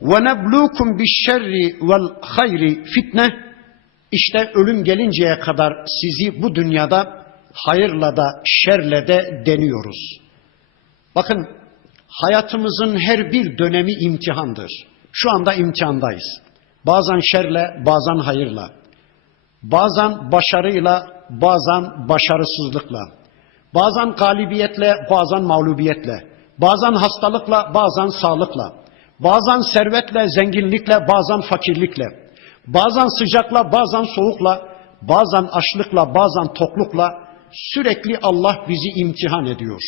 وَنَبْلُوكُمْ بِالشَّرِّ وَالْخَيْرِ fitne İşte ölüm gelinceye kadar sizi bu dünyada hayırla da şerle de deniyoruz. Bakın hayatımızın her bir dönemi imtihandır. Şu anda imtihandayız. Bazen şerle, bazen hayırla. Bazen başarıyla, bazen başarısızlıkla. Bazen galibiyetle, bazen mağlubiyetle. Bazen hastalıkla, bazen sağlıkla. Bazen servetle, zenginlikle, bazen fakirlikle. Bazen sıcakla, bazen soğukla, bazen açlıkla, bazen toklukla sürekli Allah bizi imtihan ediyor.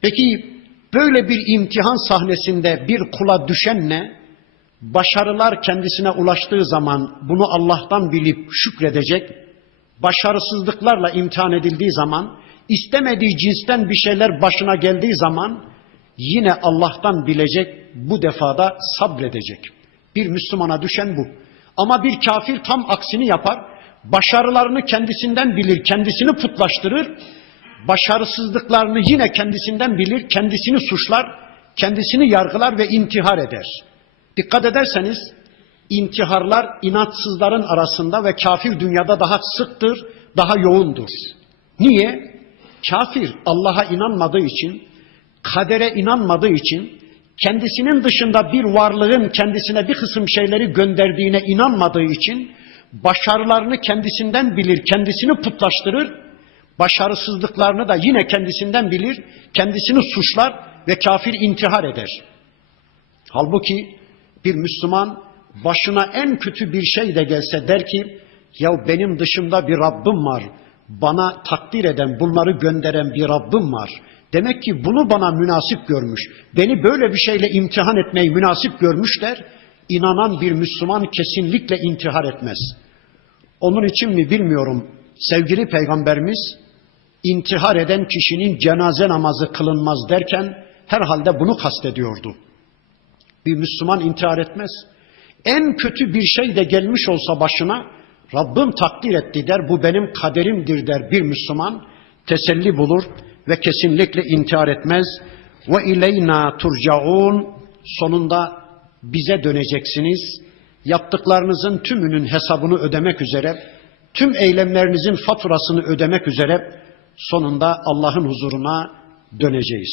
Peki böyle bir imtihan sahnesinde bir kula düşen ne? Başarılar kendisine ulaştığı zaman bunu Allah'tan bilip şükredecek, başarısızlıklarla imtihan edildiği zaman, istemediği cinsten bir şeyler başına geldiği zaman yine Allah'tan bilecek, bu defada sabredecek. Bir Müslümana düşen bu. Ama bir kafir tam aksini yapar, başarılarını kendisinden bilir, kendisini putlaştırır, başarısızlıklarını yine kendisinden bilir, kendisini suçlar, kendisini yargılar ve intihar eder. Dikkat ederseniz intiharlar inatsızların arasında ve kafir dünyada daha sıktır, daha yoğundur. Niye? Kafir Allah'a inanmadığı için, kadere inanmadığı için, kendisinin dışında bir varlığın kendisine bir kısım şeyleri gönderdiğine inanmadığı için başarılarını kendisinden bilir, kendisini putlaştırır, başarısızlıklarını da yine kendisinden bilir, kendisini suçlar ve kafir intihar eder. Halbuki bir Müslüman başına en kötü bir şey de gelse der ki ya benim dışımda bir Rabbim var. Bana takdir eden, bunları gönderen bir Rabbim var. Demek ki bunu bana münasip görmüş. Beni böyle bir şeyle imtihan etmeyi münasip görmüşler. İnanan bir Müslüman kesinlikle intihar etmez. Onun için mi bilmiyorum. Sevgili peygamberimiz intihar eden kişinin cenaze namazı kılınmaz derken herhalde bunu kastediyordu. Bir Müslüman intihar etmez. En kötü bir şey de gelmiş olsa başına Rabbim takdir etti der. Bu benim kaderimdir der bir Müslüman. Teselli bulur ve kesinlikle intihar etmez. Ve ileyna turcaun sonunda bize döneceksiniz. Yaptıklarınızın tümünün hesabını ödemek üzere, tüm eylemlerinizin faturasını ödemek üzere sonunda Allah'ın huzuruna döneceğiz.